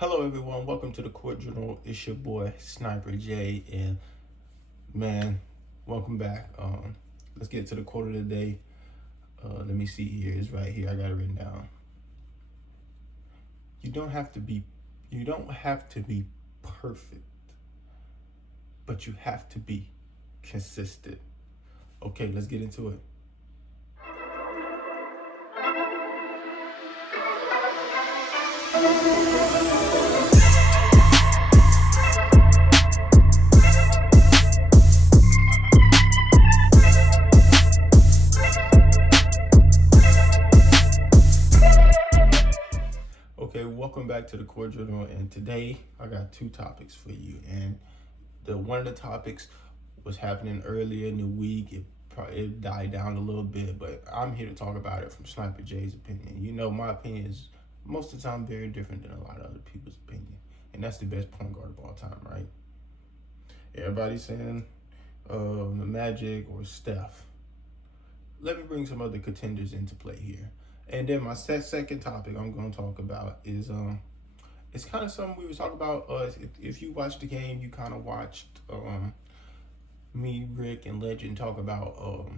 Hello everyone, welcome to the Court General. It's your boy Sniperrr J, and man, welcome back. Let's get to the quote of the day. Let me see here. It's right here. I got it written down. You don't have to be perfect, but you have to be consistent. Okay, let's get into it. Okay, welcome back to the Court General, and today I got two topics for you. And one of the topics was happening earlier in the week. It died down a little bit, but I'm here to talk about it from Sniperrr J's opinion. You know, my opinion is most of the time very different than a lot of other people's opinion, and that's the best point guard of all time, right? Everybody's saying Magic or Steph. Let me bring some other contenders into play here. And then my second topic I'm going to talk about is it's kind of something we were talking about. If you watched the game, you kind of watched me, Rick, and Legend talk about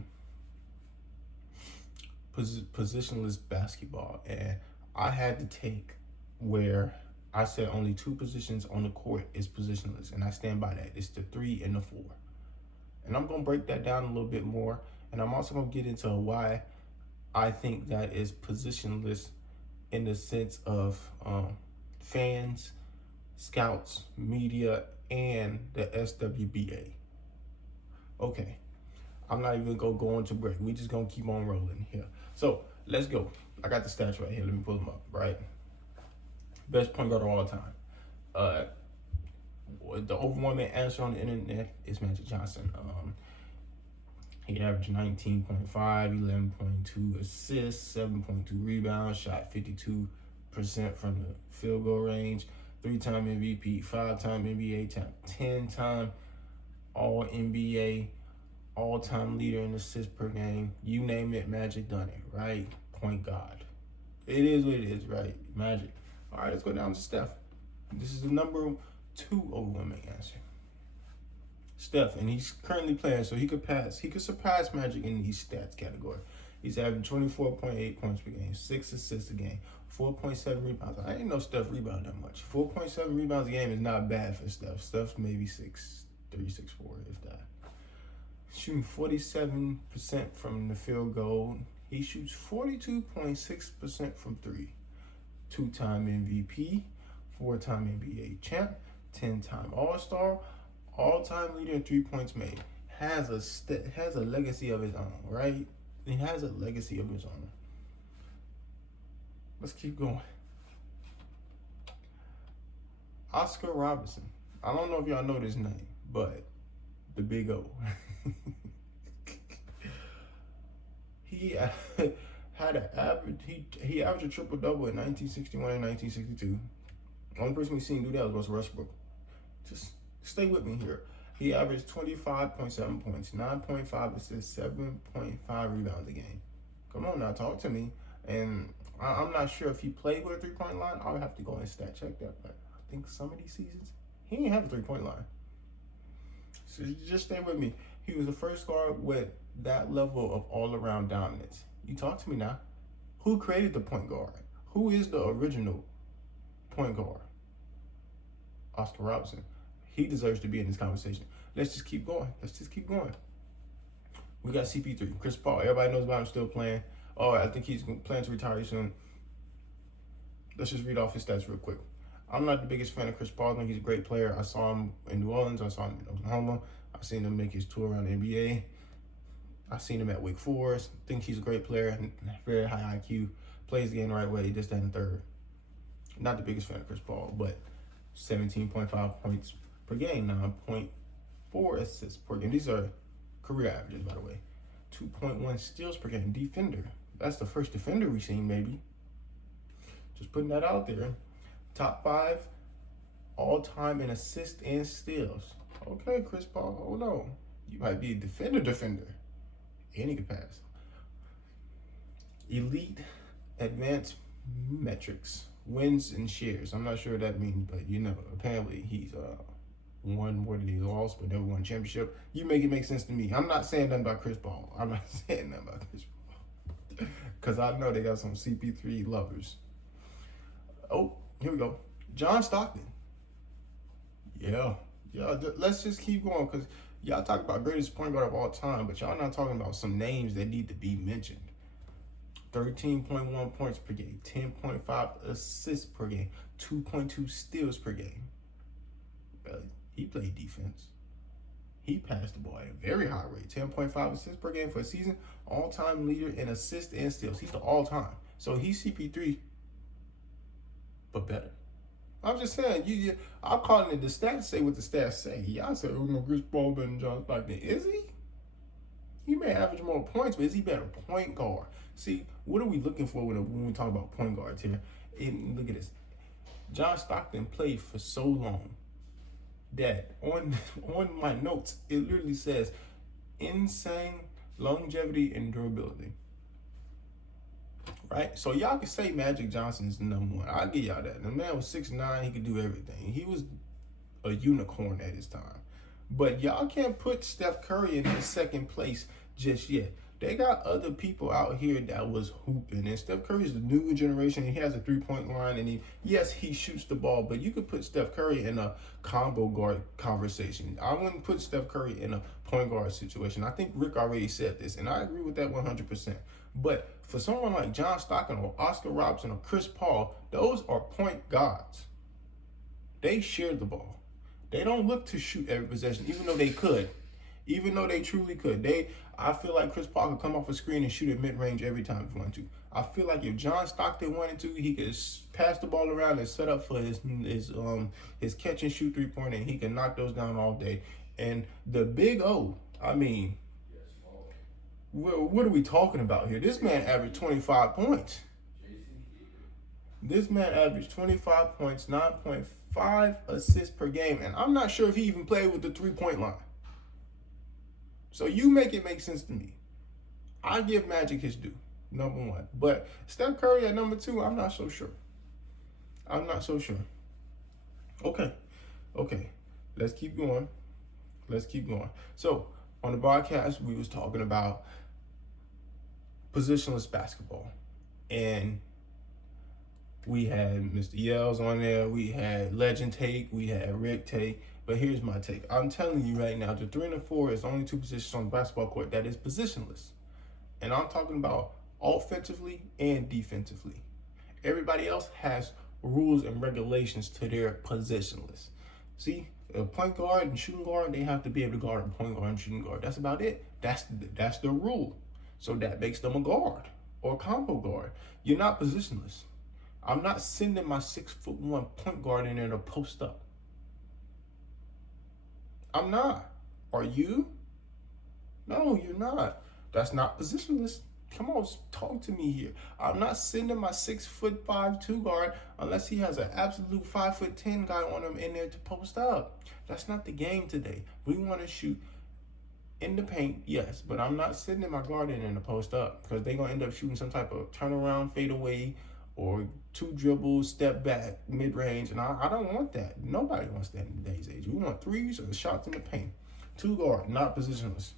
positionless basketball, and I had to take where I said only two positions on the court is positionless, and I stand by that. It's the 3 and the 4, and I'm gonna break that down a little bit more, and I'm also gonna get into why I think that is positionless in the sense of fans, scouts, media, and the SWBA. Okay, I'm not even gonna go into break. We just gonna keep on rolling here. So let's go. I got the stats right here. Let me pull them up. Right, best point guard of all time. The overwhelming answer on the internet is Magic Johnson. He averaged 19.5, 11.2 assists, 7.2 rebounds, shot 52% from the field goal range, 3-time MVP, 5-time NBA champ, 10-time All-NBA, all-time leader in assists per game. You name it, Magic done it, right? Point guard. It is what it is, right? Magic. All right, let's go down to Steph. This is the number 2 overwhelming answer. Steph, and he's currently playing, so he could surpass Magic in these stats category. He's averaging 24.8 points per game, 6 assists a game, 4.7 rebounds. I didn't know Steph rebounded that much. 4.7 rebounds a game is not bad for Steph. Steph's maybe 6'3", 6'4", if that. Shooting 47% from the field goal. He shoots 42.6% from 3. 2-time MVP, 4-time NBA champ, 10-time All-Star, all-time leader in 3 points made. Has a legacy of his own, right? He has a legacy of his own. Let's keep going. Oscar Robertson. I don't know if y'all know this name, but the Big O. He had an average. He averaged a triple-double in 1961 and 1962. Only person we've seen do that was Russell Westbrook. Just stay with me here. He averaged 25.7 points, 9.5 assists, 7.5 rebounds a game. Come on now, talk to me. And I'm not sure if he played with a 3-point line. I would have to go and stat check that. But I think some of these seasons, he didn't have a 3-point line. So just stay with me. He was the first guard with that level of all-around dominance. You talk to me now. Who created the point guard? Who is the original point guard? Oscar Robertson. He deserves to be in this conversation. Let's just keep going. We got CP3, Chris Paul. Everybody knows about him still playing. Oh, I think he's planning to retire soon. Let's just read off his stats real quick. I'm not the biggest fan of Chris Paul. I think he's a great player. I saw him in New Orleans. I saw him in Oklahoma. I've seen him make his tour around the NBA. I've seen him at Wake Forest. Think he's a great player, very high IQ. Plays the game the right way, just that and third. Not the biggest fan of Chris Paul, but 17.5 points per game, 9.4 assists per game. These are career averages, by the way. 2.1 steals per game. Defender. That's the first defender we've seen, maybe. Just putting that out there. Top 5 all-time in assists and steals. Okay, Chris Paul, hold on. You might be a defender. Any could pass. Elite advanced metrics. wins and shares. I'm not sure what that means, but you know, apparently he's won more than he lost, but never won a championship. You make it make sense to me. I'm not saying nothing about Chris Paul. I'm not saying nothing about Chris Paul. Because I know they got some CP3 lovers. Oh, here we go. John Stockton. Yeah. Let's just keep going, because y'all talk about greatest point guard of all time, but y'all not talking about some names that need to be mentioned. 13.1 points per game, 10.5 assists per game, 2.2 steals per game. He played defense. He passed the ball at a very high rate, 10.5 assists per game for a season, all-time leader in assists and steals. He's the all-time. So he's CP3, but better. I'm just saying, I'm calling it the stats say what the stats say. Y'all say, oh no, Chris Paul better than John Stockton. Is he? He may average more points, but is he better point guard? See, what are we looking for when we talk about point guards here? And look at this. John Stockton played for so long that on my notes, it literally says insane longevity and durability. Right? So y'all can say Magic Johnson's number one. I'll give y'all that. The man was 6'9", he could do everything. He was a unicorn at his time. But y'all can't put Steph Curry in his second place just yet. They got other people out here that was hooping. And Steph Curry's the new generation. He has a three-point line. And he shoots the ball. But you could put Steph Curry in a combo guard conversation. I wouldn't put Steph Curry in a point guard situation. I think Rick already said this. And I agree with that 100%. But for someone like John Stockton or Oscar Robertson or Chris Paul, those are point guards. They share the ball. They don't look to shoot every possession, even though they could. Even though they truly could. I feel like Chris Paul could come off a screen and shoot at mid-range every time if he wanted to. I feel like if John Stockton wanted to, he could pass the ball around and set up for his catch and shoot three-pointer, and he can knock those down all day. And the big O, I mean, what are we talking about here? This man averaged 25 points. This man averaged 25 points, 9.5 assists per game, and I'm not sure if he even played with the three-point line. So you make it make sense to me. I give Magic his due, number one. But Steph Curry at number two, I'm not so sure. Okay. Let's keep going. So on the broadcast, we was talking about positionless basketball. And we had Mr. Yells on there. We had Legend Take. We had Rick Take. But here's my take. I'm telling you right now, the 3 and the 4 is only two positions on the basketball court that is positionless. And I'm talking about offensively and defensively. Everybody else has rules and regulations to their positionless. See, a point guard and shooting guard, they have to be able to guard a point guard and shooting guard. That's about it. That's the rule. So that makes them a guard or a combo guard. You're not positionless. I'm not sending my 6'1" point guard in there to post up. I'm not. Are you? No, you're not. That's not positionless. Come on, talk to me here. I'm not sending my 6'5" guard unless he has an absolute 5'10" guy on him in there to post up. That's not the game today. We want to shoot in the paint, yes, but I'm not sending my guard in there to post up because they're gonna end up shooting some type of turnaround, fadeaway, or 2 dribbles, step back, mid-range, and I don't want that. Nobody wants that in today's age. We want threes or shots in the paint. 2 guard, not positionless.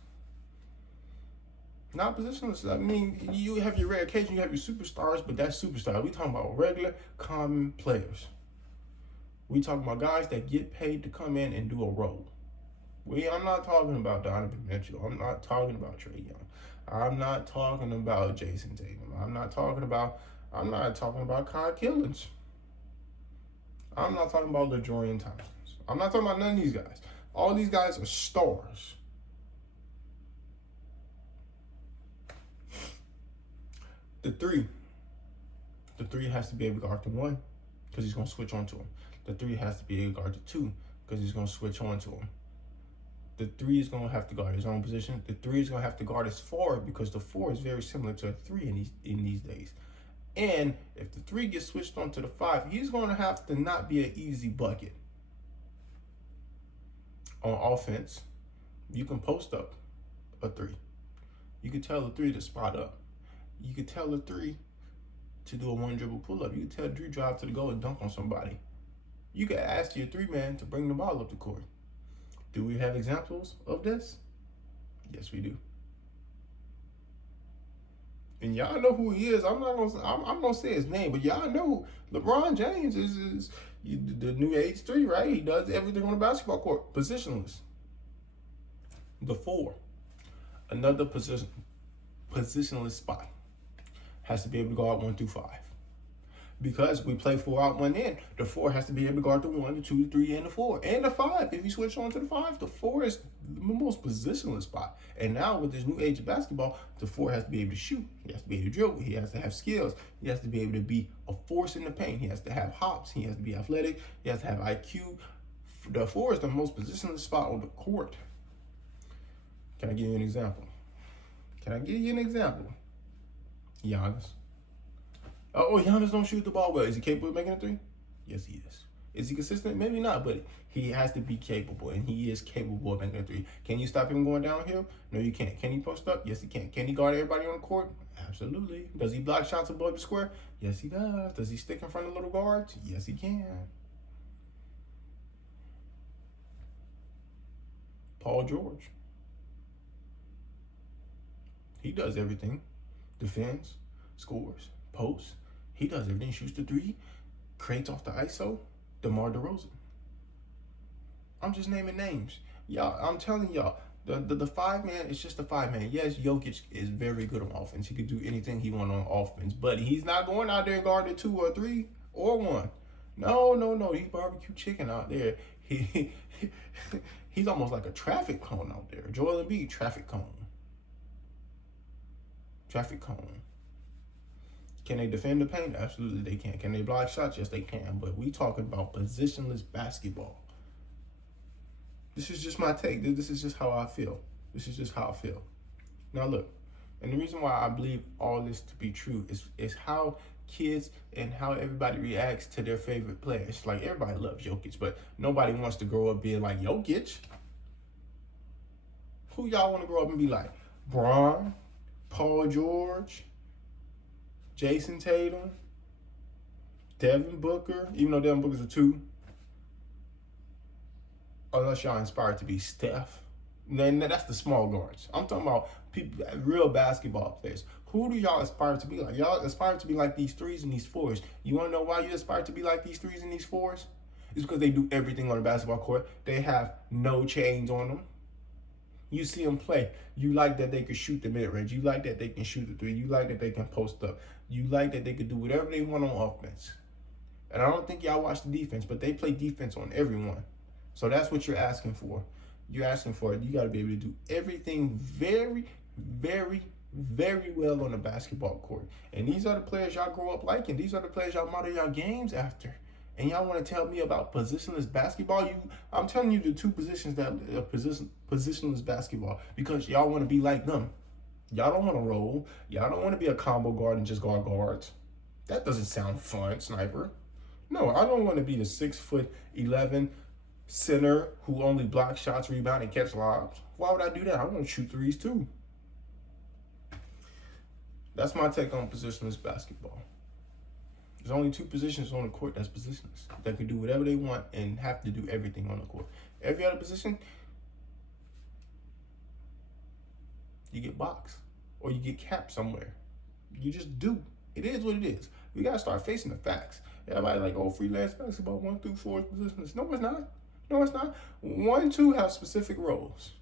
Not positionless. I mean, you have your rare occasion, you have your superstars, but that's superstars. We talking about regular, common players. We talking about guys that get paid to come in and do a role. I'm not talking about Donovan Mitchell. I'm not talking about Trae Young. I'm not talking about Jason Tatum. I'm not talking about Kyle Killins. I'm not talking about LeJorian Thompson. I'm not talking about none of these guys. All these guys are stars. The three has to be able to guard the 1 because he's going to switch on to him. The 3 has to be able to guard the 2 because he's going to switch on to him. The 3 is going to have to guard his own position. The 3 is going to have to guard his 4 because the 4 is very similar to a 3 in these days. And if the 3 gets switched on to the 5, he's going to have to not be an easy bucket. On offense, you can post up a 3. You can tell the 3 to spot up. You can tell the 3 to do a one dribble pull up. You can tell Drew drive to the goal and dunk on somebody. You can ask your 3-man to bring the ball up the court. Do we have examples of this? Yes, we do. And y'all know who he is. I'm gonna say his name, but y'all know LeBron James is the new age 3, right? He does everything on the basketball court, positionless. The 4, another positionless spot, has to be able to guard 1 through 5. Because we play 4 out, 1 in, the 4 has to be able to guard the 1, the 2, the 3, and the 4. And the 5. If you switch on to the 5, the 4 is the most positionless spot. And now with this new age of basketball, the 4 has to be able to shoot. He has to be able to dribble. He has to have skills. He has to be able to be a force in the paint. He has to have hops. He has to be athletic. He has to have IQ. The 4 is the most positionless spot on the court. Can I give you an example? Giannis. Oh, Giannis don't shoot the ball well. Is he capable of making a 3? Yes, he is. Is he consistent? Maybe not, but he has to be capable, and he is capable of making a 3. Can you stop him going downhill? No, you can't. Can he post up? Yes, he can. Can he guard everybody on the court? Absolutely. Does he block shots above the square? Yes, he does. Does he stick in front of little guards? Yes, he can. Paul George. He does everything. Defends, scores, posts. He does everything. Shoots the 3, creates off the ISO. DeMar DeRozan. I'm just naming names. Y'all, I'm telling y'all, the 5-man is just a 5-man. Yes, Jokic is very good on offense. He could do anything he wants on offense, but he's not going out there and guarding 2 or 3 or 1. No. He's barbecue chicken out there. He's almost like a traffic cone out there. Joel Embiid, traffic cone. Can they defend the paint? Absolutely they can. Can they block shots? Yes, they can. But we talking about positionless basketball. This is just my take. This is just how I feel. Now look, and the reason why I believe all this to be true is how kids and how everybody reacts to their favorite players. Like, everybody loves Jokic, but nobody wants to grow up being like Jokic. Who y'all want to grow up and be like? Bron, Paul George, Jason Tatum, Devin Booker, even though Devin Booker's a 2. Unless y'all inspired to be Steph. Then that's the small guards. I'm talking about people, real basketball players. Who do y'all aspire to be like? Y'all aspire to be like these 3s and these 4s. You want to know why you aspire to be like these 3s and these 4s? It's because they do everything on the basketball court. They have no chains on them. You see them play. You like that they can shoot the mid-range. You like that they can shoot the 3. You like that they can post up. You like that they can do whatever they want on offense. And I don't think y'all watch the defense, but they play defense on everyone. So that's what you're asking for. You're asking for it. You got to be able to do everything very, very, very well on the basketball court. And these are the players y'all grow up liking. These are the players y'all model y'all games after. And y'all want to tell me about positionless basketball? I'm telling you the 2 positions that positionless basketball, because y'all want to be like them. Y'all don't want to roll. Y'all don't want to be a combo guard and just guard guards. That doesn't sound fun, Sniper. No, I don't want to be the 6'11" center who only blocks shots, rebound, and catch lobs. Why would I do that? I want to shoot 3s too. That's my take on positionless basketball. There's only 2 positions on the court that's positionless, that can do whatever they want and have to do everything on the court. Every other position, you get boxed or you get capped somewhere. You just do. It is what it is. We got to start facing the facts. Everybody like, oh, freelance basketball 1 through 4 is positionless. No, it's not. 1, 2 have specific roles.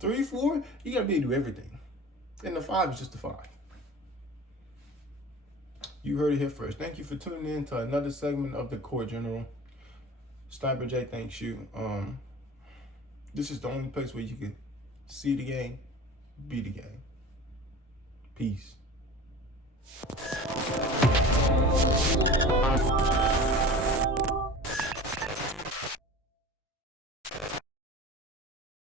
3, 4, you got to be able to do everything. And the 5 is just the 5. You heard it here first. Thank you for tuning in to another segment of the Court General. Sniperrr J thanks you. This is the only place where you can see the game, be the game. Peace.